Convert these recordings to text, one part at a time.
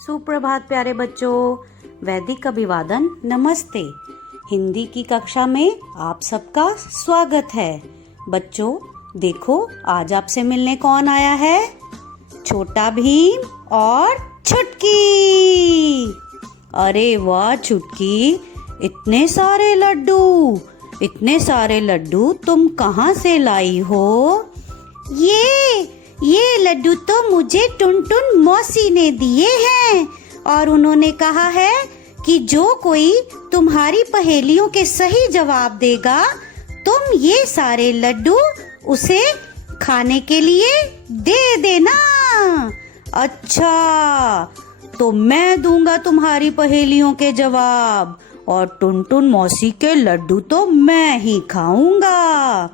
सुप्रभात प्यारे बच्चों, वैदिक अभिवादन नमस्ते। हिंदी की कक्षा में आप सबका स्वागत है। बच्चों देखो, आज आपसे मिलने कौन आया है? छोटा भीम और छुटकी। अरे वाह छुटकी, इतने सारे लड्डू तुम कहाँ से लाई हो? ये लड्डू तो मुझे टुनटुन मौसी ने दिए हैं और उन्होंने कहा है कि जो कोई तुम्हारी पहेलियों के सही जवाब देगा, तुम ये सारे लड्डू उसे खाने के लिए दे देना। अच्छा, तो मैं दूंगा तुम्हारी पहेलियों के जवाब और टुनटुन मौसी के लड्डू तो मैं ही खाऊंगा।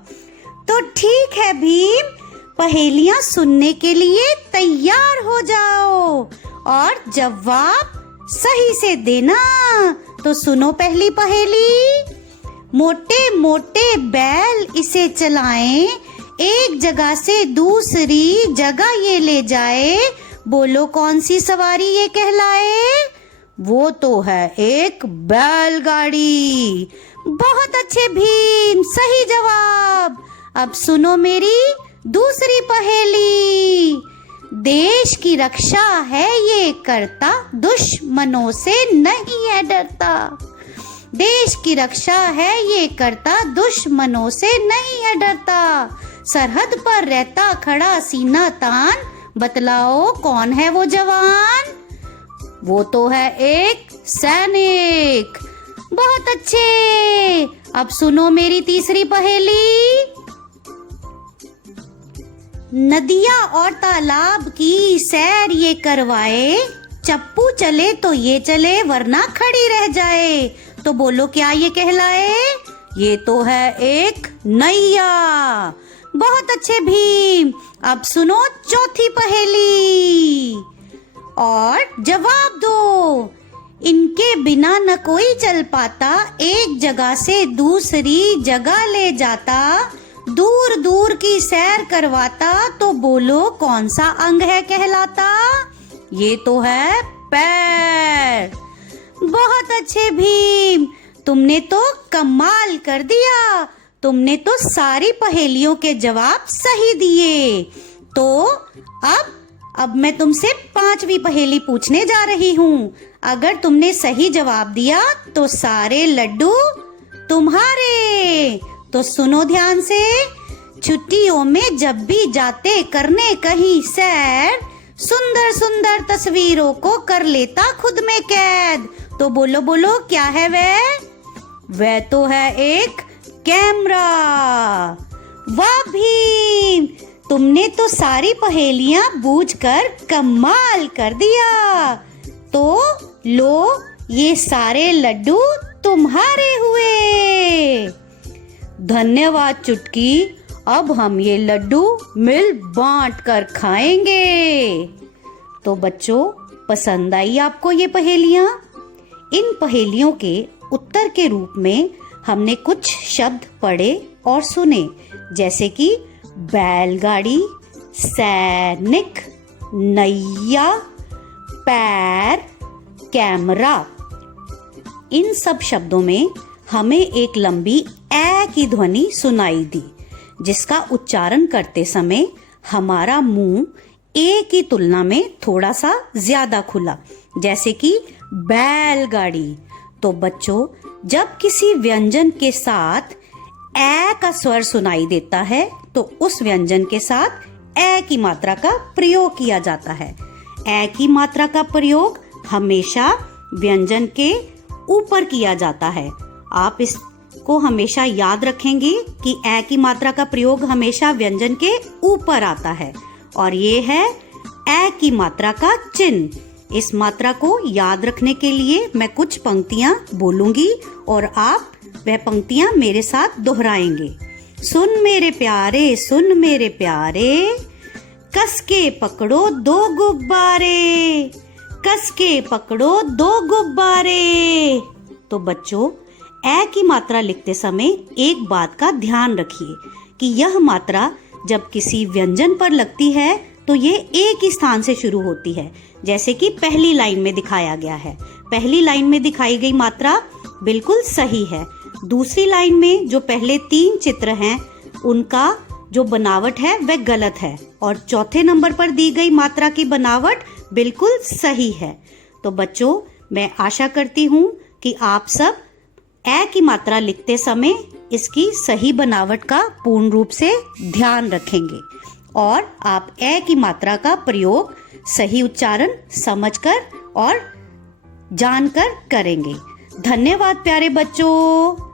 तो ठीक है भीम, पहेलियां सुनने के लिए तैयार हो जाओ और जवाब सही से देना। तो सुनो पहली पहेली। मोटे मोटे बैल इसे चलाएं, एक जगह से दूसरी जगह ये ले जाए, बोलो कौन सी सवारी ये कहलाए? वो तो है एक बैलगाड़ी। बहुत अच्छे भीम, सही जवाब। अब सुनो मेरी दूसरी पहेली। देश की रक्षा है ये करता, दुश्मनों से नहीं है डरता। देश की रक्षा है ये करता, दुश्मनों से नहीं है डरता। सरहद पर रहता खड़ा सीना तान, बतलाओ कौन है वो जवान? वो तो है एक सैनिक। बहुत अच्छे। अब सुनो मेरी तीसरी पहेली। नदियाँ और तालाब की सैर ये करवाए, चप्पू चले तो ये चले वरना खड़ी रह जाए, तो बोलो क्या ये कहलाए? ये तो है एक नैया। बहुत अच्छे भीम। अब सुनो चौथी पहेली और जवाब दो। इनके बिना न कोई चल पाता, एक जगह से दूसरी जगह ले जाता, दूर दूर की सैर करवाता, तो बोलो कौन सा अंग है कहलाता? ये तो है पैर। बहुत अच्छे भीम, तुमने तो कमाल कर दिया। तुमने तो सारी पहेलियों के जवाब सही दिए। तो अब मैं तुमसे पांचवी पहेली पूछने जा रही हूँ। अगर तुमने सही जवाब दिया तो सारे लड्डू तुम्हारे। तो सुनो ध्यान से। छुट्टियों में जब भी जाते करने कहीं सैर, सुंदर सुंदर तस्वीरों को कर लेता खुद में कैद, तो बोलो बोलो क्या है वह तो है एक कैमरा। वाह भीम, तुमने तो सारी पहेलियां बूझकर कमाल कर दिया। तो लो, ये सारे लड्डू तुम्हारे हुए। धन्यवाद चुटकी, अब हम ये लड्डू मिल बांट कर खाएंगे। तो बच्चों, पसंद आई आपको ये पहेलियां? इन पहेलियों के उत्तर के रूप में हमने कुछ शब्द पढ़े और सुने, जैसे कि बैलगाड़ी, सैनिक, नैया, पैर, कैमरा। इन सब शब्दों में हमें एक लंबी ए की ध्वनि सुनाई दी, जिसका उच्चारण करते समय हमारा मुंह ए की तुलना में थोड़ा सा ज्यादा खुला, जैसे कि बैलगाड़ी। तो बच्चों, जब किसी व्यंजन के साथ ए का स्वर सुनाई देता है, तो उस व्यंजन के साथ ए की मात्रा का प्रयोग किया जाता है। ए की मात्रा का प्रयोग हमेशा व्यंजन के ऊपर किया जाता है। आप इसको हमेशा याद रखेंगे कि ए की मात्रा का प्रयोग हमेशा व्यंजन के ऊपर आता है, और ये है ए की मात्रा का चिन्ह। इस मात्रा को याद रखने के लिए मैं कुछ पंक्तियां बोलूंगी और आप वह पंक्तियां मेरे साथ दोहराएंगे। सुन मेरे प्यारे, सुन मेरे प्यारे, कस के पकड़ो दो गुब्बारे, कस के पकड़ो दो गुब्बारे। तो बच्चों, ए की मात्रा लिखते समय एक बात का ध्यान रखिए कि यह मात्रा जब किसी व्यंजन पर लगती है तो ये एक ही स्थान से शुरू होती है, जैसे कि पहली लाइन में दिखाया गया है। पहली लाइन में दिखाई गई मात्रा बिल्कुल सही है। दूसरी लाइन में जो पहले 3 चित्र हैं उनका जो बनावट है वह गलत है, और चौथे नंबर पर दी गई मात्रा की बनावट बिल्कुल सही है। तो बच्चों, मैं आशा करती हूँ कि आप सब ए की मात्रा लिखते समय इसकी सही बनावट का पूर्ण रूप से ध्यान रखेंगे और आप ए की मात्रा का प्रयोग सही उच्चारण समझकर और जानकर करेंगे। धन्यवाद प्यारे बच्चों।